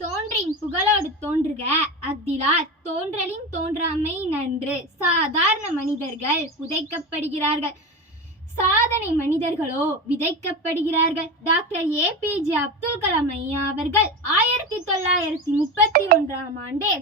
தோன்றின் புகழோடு தோன்றுக அஃதிலார் தோன்றலின் தோன்றாமை நன்று. சாதாரண மனிதர்கள் புதைக்கப்படுகிறார்கள், சாதனை மனிதர்களோ விதைக்கப்படுகிறார்கள். டாக்டர் APJ அப்துல் கலாம் ஐயா அவர்கள் 1931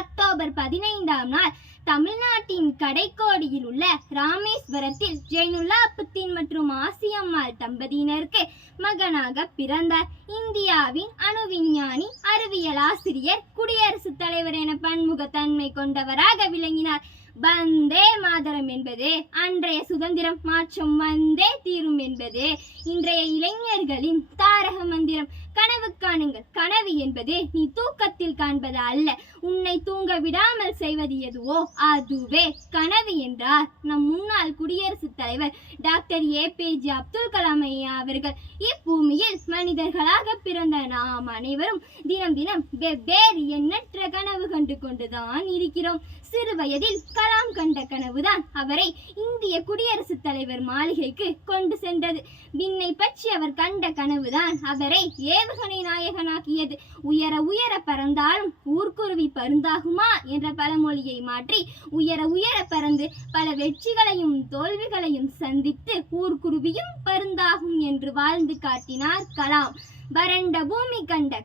அக்டோபர் 15 தமிழ்நாட்டின் கடைக்கோடியில் உள்ள ராமேஸ்வரத்தில் ஜெயினுல்லாபுத்தீன் மற்றும் ஆசியம்மாள் தம்பதியினருக்கு மகனாக பிறந்தார். இந்தியாவின் அணு விஞ்ஞானி, அறிவியலாசிரியர், குடியரசுத் தலைவர் என பன்முகத்தன்மை கொண்டவராக விளங்கினார். வந்தே மாதரம் என்பது அன்றைய சுதந்திரம், மாற்றம் வந்தே தீரும் என்பது இன்றைய இளைஞர்களின் தாரக மந்திரம். கனவு காணுங்கள், கனவு என்பது நீ தூக்கத்தில் காண்பது அல்ல, உன்னை தூங்க விடாமல் செய்வது எதுவோ அதுவே கனவு என்றார் நம் முன்னாள் குடியரசுத் தலைவர் டாக்டர் APJ அப்துல் கலாம் ஐயா அவர்கள். இப்பூமியில் மனிதர்களாக பிறந்த நாம் அனைவரும் தினம் தினம் வெவ்வேறு எண்ணற்ற கனவு கண்டு கொண்டுதான் இருக்கிறோம். சிறு வயதில் கலாம் கண்ட கனவுதான் அவரை இந்திய குடியரசுத் தலைவர் மாளிகைக்கு கொண்டு சென்றது. விண்ணை பற்றி அவர் கண்ட கனவுதான் அவரை ஏவுகணை நாயகனாக்கியது. உயர உயர பறந்தாலும் ஊர்க்குருவி பருந்தாகுமா என்ற பழமொழியை மாற்றி உயர உயர பறந்து பல வெற்றிகளையும் தோல்விகளையும் சந்தித்து ஊர்க்குருவியும் பருந்தாகும் என்று வாழ்ந்து காட்டினார் கலாம். வறண்ட பூமி கண்ட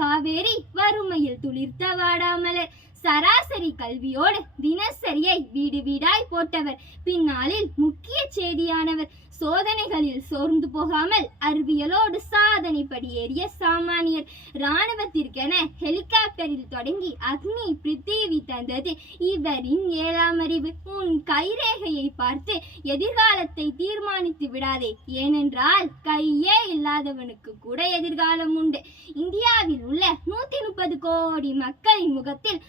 காவேரி வறுமையில் துளிர்த்த வாடாமலர். சராசரி கல்வியோடு தினசரியை வீடு வீடாய் போட்டவர். பின்னாளில் முக்கிய செய்தியானவர். சோதனைகளில் சோர்ந்து போகாமல் அறிவியலோடு சாதனை படியேறிய சாமானியர். இராணுவத்திற்கென ஹெலிகாப்டரில் தொடங்கி அக்னி பிரித்திவி தந்தது இவரின் 7ஆம் அறிவு. உன் கைரேகையை பார்த்து எதிர்காலத்தை தீர்மானித்து விடாதே, ஏனென்றால் கையே இல்லாதவனுக்கு கூட எதிர்காலம் உண்டு. இந்தியாவில் உள்ள 130 கோடி மக்களின் முகத்தில்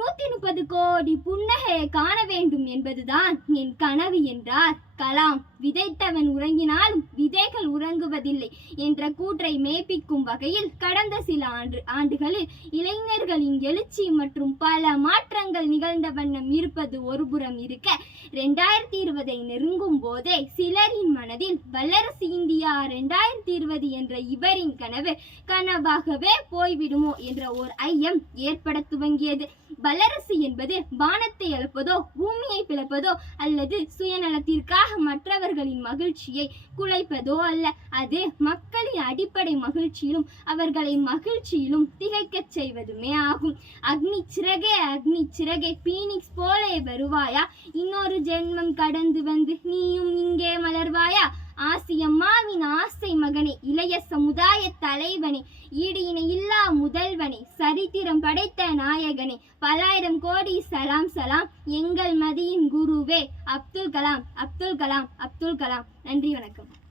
130 கோடி புன்னகையை காண வேண்டும் என்பதுதான் என் கனவு என்றார் கலாம். விதைத்தவன் உறங்கினாலும் விதைகள் உறங்குவதில்லை என்ற கூற்றை மெய்ப்பிக்கும் வகையில் கடந்த சில ஆண்டுகளில் இளைஞர்களின் எழுச்சி மற்றும் பல மாற்றங்கள் நிகழ்ந்த வண்ணம் இருப்பது ஒருபுறம் இருக்க, 2020 நெருங்கும் போதே சிலரின் மனதில் வல்லரசு இந்தியா 2020 என்ற இவரின் கனவு கனவாகவே போய்விடுமோ என்ற ஓர் ஐயம் ஏற்பட துவங்கியது. வல்லரசு என்பது வானத்தை அளப்பதோ பூமியை பிளப்பதோ அல்லது சுயநலத்திற்காக மற்றவர்களின் மகிழ்ச்சியை குலைப்பதோ அல்ல. அது மக்களின் அடிப்படை மகிழ்ச்சியிலும் அவர்களை மகிழ்ச்சியிலும் திகைக்கச் செய்வதுமே ஆகும். அக்னி சிறகே பீனிக்ஸ் போலே வருவாயா, இன்னொரு ஜென்மம் கடந்து வந்து நீயும் இங்கே மலர்வாயா. ஆசியம்மாவின் ஆசை மகனே, இளைய சமுதாய தலைவனே, ஈடு இணை இல்லா முதல்வனே, சரித்திரம் படைத்த நாயகனே, பல்லாயிரம் கோடி சலாம் சலாம், எங்கள் மதியின் குருவே அப்துல் கலாம், அப்துல் கலாம், அப்துல் கலாம். நன்றி, வணக்கம்.